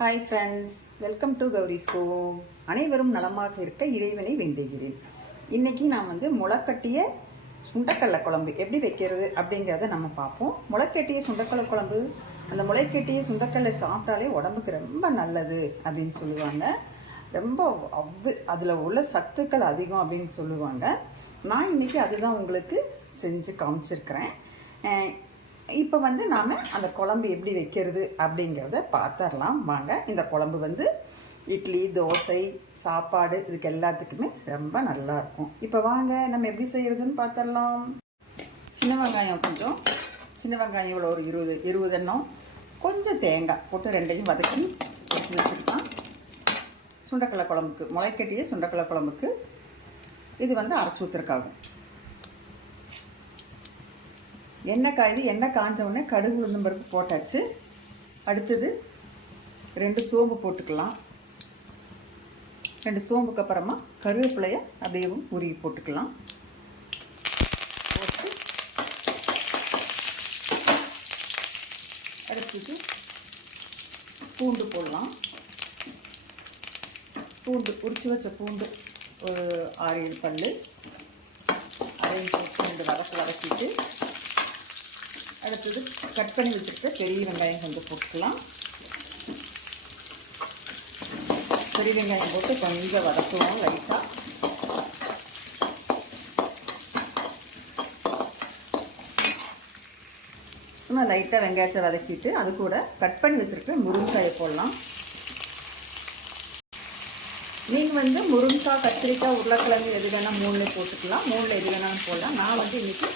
Hi friends welcome to Gauri school அனைவரும் நலமாக இருக்க இறைவனை வேண்டுகிறேன். இன்னைக்கு நான் வந்து முளைக்கட்டிய சுண்டக்கடலை குழம்பு எப்படி வைக்கிறது அப்படிங்கிறத நம்ம பார்ப்போம். முளைக்கட்டிய சுண்டக்கடலை குழம்பு அந்த முளைக்கட்டிய சுண்டக்கடலை சாப்பிட்டாலே உடம்புக்கு ரொம்ப நல்லது அப்படின்னு சொல்லுவாங்க. ரொம்ப அவ்வு அதில் உள்ள சத்துக்கள் அதிகம் அப்படின்னு சொல்லுவாங்க. நான் இன்னைக்கு அதுதான் உங்களுக்கு செஞ்சு காமிச்சிருக்கிறேன். இப்போ வந்து நாம் அந்த குழம்பு எப்படி வைக்கிறது அப்படிங்கிறத பார்த்துடலாம் வாங்க இந்த குழம்பு வந்து இட்லி தோசை சாப்பாடு இதுக்கு எல்லாத்துக்குமே ரொம்ப நல்லா இருக்கும். இப்போ வாங்க நம்ம எப்படி செய்கிறதுன்னு பார்த்துடலாம் சின்ன வெங்காயம் கொஞ்சம். சின்ன வெங்காயம் இவ்வளோ ஒரு இருபது இருபது எண்ணம். கொஞ்சம் தேங்காய் போட்டு ரெண்டையும் வதக்கி எடுத்து வச்சுருக்கலாம். சுண்டக்கடலை குழம்புக்கு முளைக்கட்டிய சுண்டக்கடலை குழம்புக்கு இது வந்து அரைச்சி ஊற்றுறக்காகும் எண்ணெய் காயுது எண்ணெய் காஞ்ச உடனே கடுகு உளுந்தம் பருப்பு போட்டாச்சு. அடுத்தது ரெண்டு சோம்பு போட்டுக்கலாம். ரெண்டு சோம்புக்கு அப்புறமா கருவேப்பிலையை அப்படியே உருகி போட்டுக்கலாம். போட்டு அடுத்தது பூண்டு போடலாம். பூண்டு உரிச்சு வச்ச பூண்டு ஒரு ஆறு ஏழு பல் அதையும் பூண்டு ரெண்டு வதக்கு வதக்கிட்டு அடுத்தது கட் பண்ணி வச்சுருக்க பெரிய வெங்காயம் கொஞ்சம் போட்டுக்கலாம். பெரிய வெங்காயம் போட்டு கொஞ்சம் வதக்குவோம் லைட்டாக சும்மா லைட்டாக வெங்காயத்தை வதக்கிட்டு அது கூட கட் பண்ணி வச்சுருக்க முருங்கைக்காயை போடலாம். நீங்கள் வந்து முருங்கைக்காய் கத்திரிக்காய் உருளைக்கிழங்கு எது வேணால் மூணில் போட்டுக்கலாம். மூணில் எது வேணாலும் போடலாம். நான் வந்து இன்றைக்கி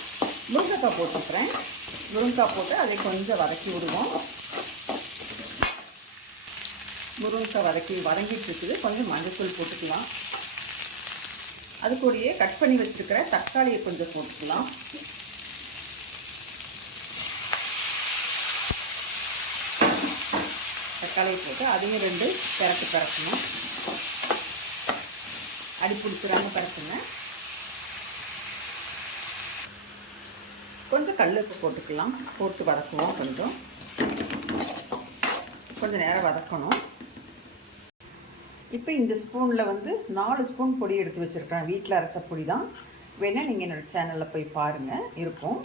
முருங்கைக்காய் போட்டுக்கிறேன். முருங்கைக்காய் போட்டு அதை கொஞ்சம் வதக்கி விடுவோம். முருங்கைக்காய் வதக்கி வதங்கிட்டு இருக்குது. கொஞ்சம் மஞ்சத்தூள் போட்டுக்கலாம். அது கூடயே கட் பண்ணி வச்சுருக்கிற தக்காளியை கொஞ்சம் போட்டுக்கலாம். தக்காளியை போட்டு அதையும் ரெண்டு பிறட்டு பிறக்கணும் அடி பிடிச்சிடாம பிறக்குங்க கொஞ்சம் கல் உப்பு போட்டுக்கலாம். போட்டு வதக்குவோம் கொஞ்சம். கொஞ்சம் நேரம் வதக்கணும். இப்போ இந்த ஸ்பூனில் வந்து நாலு ஸ்பூன் பொடி எடுத்து வச்சுருக்கேன் வீட்டில் அரைச்ச பொடி தான். வேணால் நீங்கள் என்னோடய சேனலில் போய் பாருங்கள் இருக்கும்.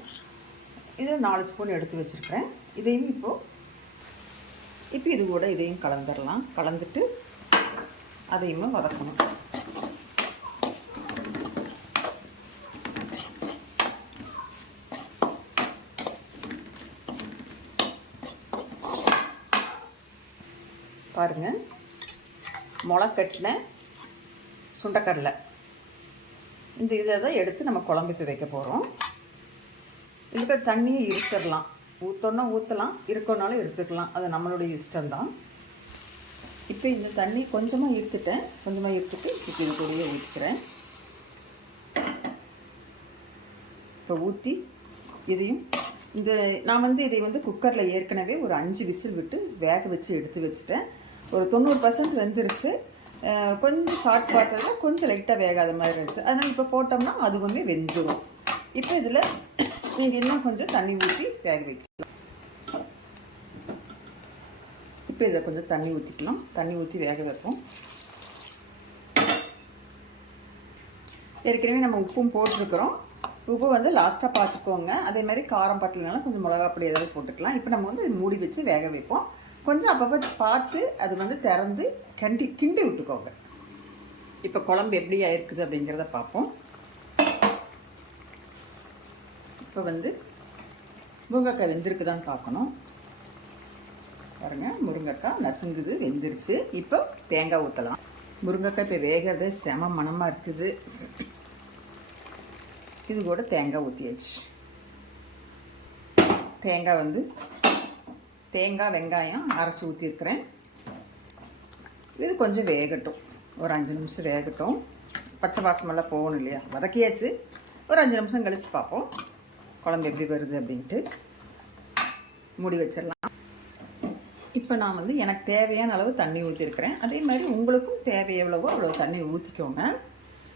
இது நாலு ஸ்பூன் எடுத்து வச்சுருக்கிறேன். இதையும் இப்போது இப்போ இது கூட இதையும் கலந்துடலாம் கலந்துட்டு அதையுமே வதக்கணும். பாருங்கள் முளக்கட்டின சுண்டக்கடலை. இந்த இதை தான் எடுத்து நம்ம குழம்புக்கு வைக்க போகிறோம் இருக்கிற தண்ணியை இருத்துடலாம் ஊற்றோன்னா ஊற்றலாம் இருக்கோனாலும் இருத்துக்கலாம் அது நம்மளுடைய இஷ்டம்தான். இப்போ இந்த தண்ணி கொஞ்சமாக இருத்துட்டேன் கொஞ்சமாக இருத்துட்டு இப்போ இது கூடயே ஊற்றிக்கிறேன் இப்போ ஊற்றி இதையும் இந்த நான் வந்து இதை வந்து குக்கரில் ஏற்கனவே ஒரு அஞ்சு விசில் விட்டு வேக வச்சு எடுத்து வச்சுட்டேன். ஒரு தொண்ணூறு பர்சன்ட் வெந்துருச்சு. கொஞ்சம் ஷார்ட் பார்த்ததில் கொஞ்சம் லைட்டாக வேகாத மாதிரி இருந்துச்சு. அதனால் இப்போ போட்டோம்னா அதுவுமே வெந்துடும் இப்போ இதில் நீங்கள் இன்னும் கொஞ்சம் தண்ணி ஊற்றி வேக வைக்கலாம். இப்போ இதில் கொஞ்சம் தண்ணி ஊற்றிக்கலாம் தண்ணி ஊற்றி வேக வைப்போம். ஏற்கனவே நம்ம உப்பும் போட்டிருக்கிறோம். உப்பு வந்து லாஸ்ட்டாக பார்த்துக்கோங்க. அதே மாதிரி காரம் பத்தலைனாலும் கொஞ்சம் மிளகா பொடி ஏதாவது போட்டுக்கலாம். இப்போ நம்ம வந்து மூடி வச்சு வேக வைப்போம். கொஞ்சம் அப்பப்போ பார்த்து அது வந்து திறந்து கண்டி கிண்டி விட்டுக்கோங்க. இப்போ குழம்பு எப்படி இருக்குது அப்படிங்கிறத பார்ப்போம். இப்போ வந்து முருங்கைக்காய் வெந்திருக்குதான்னு பார்க்கணும். பாருங்கள் முருங்கைக்காய் நசுங்குது வெந்துருச்சு. இப்போ தேங்காய் ஊற்றலாம் முருங்கைக்காய் இப்போ வேகிறது செம மணமாக இருக்குது. இது கூட தேங்காய் ஊற்றியாச்சு தேங்காய் வந்து தேங்காய் வெங்காயம் அரைச்சி ஊற்றிருக்கிறேன் இது கொஞ்சம் வேகட்டும். ஒரு அஞ்சு நிமிஷம் வேகட்டும். பச்சை வாசமெல்லாம் போகணும் இல்லையா? வதக்கியாச்சு. ஒரு அஞ்சு நிமிஷம் கழித்து பார்ப்போம். குழம்பு எப்படி வருது அப்படின்ட்டு. மூடி வச்சிடலாம். இப்போ நான் வந்து எனக்கு தேவையான அளவு தண்ணி ஊற்றிருக்கிறேன் அதே மாதிரி உங்களுக்கும் தேவை எவ்வளவோ அவ்வளோ தண்ணி ஊற்றிக்கோங்க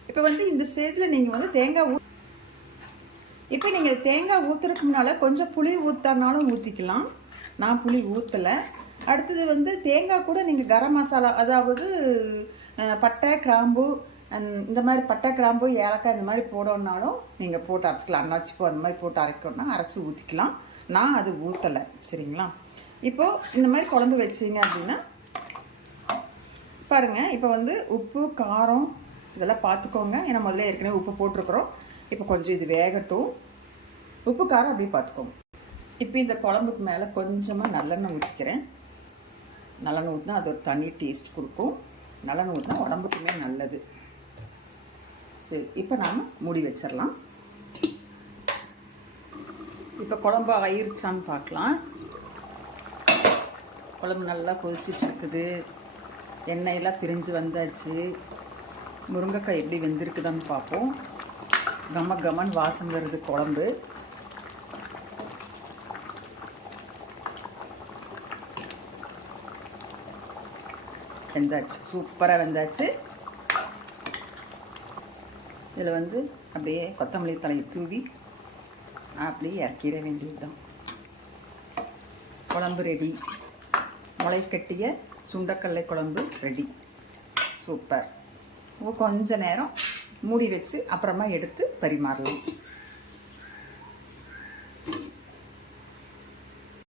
இப்போ வந்து இந்த ஸ்டேஜில் நீங்கள் வந்து தேங்காய் ஊ இப்போ நீங்கள் தேங்காய் ஊற்றுறதுக்கு முன்னால் கொஞ்சம் புளி ஊற்றினாலும் ஊற்றிக்கலாம் நான் புளி ஊற்றலை அடுத்தது வந்து தேங்காய் கூட நீங்கள் கரம் மசாலா அதாவது பட்டை கிராம்பு இந்த மாதிரி பட்டை கிராம்பு ஏலக்காய் இந்த மாதிரி போடணுன்னாலும் நீங்கள் போட்டு அரைச்சிக்கலாம். அன்னாச்சிப்பூ அந்த மாதிரி போட்டு அரைக்கணும்னா அரைச்சி ஊற்றிக்கலாம் நான் அது ஊற்றலை சரிங்களா? இப்போது இந்த மாதிரி குழம்பு வச்சிங்க அப்படின்னா பாருங்கள் இப்போ வந்து உப்பு காரம் இதெல்லாம் பார்த்துக்கோங்க ஏன்னா முதல்ல ஏற்கனவே உப்பு போட்டிருக்குறோம். இப்போ கொஞ்சம் இது வேகட்டும். உப்பு காரம் அப்படியே பார்த்துக்கோங்க இப்போ இந்த குழம்புக்கு மேலே கொஞ்சமாக நல்லெண்ணெய் ஊற்றிக்கிறேன் நல்லெண்ணெய் ஊற்றினா அது ஒரு தனி டேஸ்ட் கொடுக்கும். நல்லெண்ணெய் ஊற்றினா உடம்புக்குமே நல்லது. சரி இப்போ நாம் மூடி வச்சிடலாம். இப்போ குழம்பு ஆயிருச்சான்னு பார்க்கலாம். குழம்பு நல்லா கொதிச்சிட்டு இருக்குது. எண்ணெயெல்லாம் பிரிஞ்சு வந்தாச்சு. முருங்கைக்காய் எப்படி வெந்திருக்குதான்னு பார்ப்போம். கம கமன் வாசம் வருது குழம்பு. வெந்தாச்சு. சூப்பராக வெந்தாச்சு. இதில் வந்து அப்படியே கொத்தமல்லி தலையை தூவி அப்படியே இறக்கிட வேண்டியதுதான். குழம்பு ரெடி முளைக்கட்டிய சுண்டக்கடலை குழம்பு ரெடி சூப்பர். கொஞ்ச நேரம் மூடி வச்சு அப்புறமா எடுத்து பரிமாறலாம்.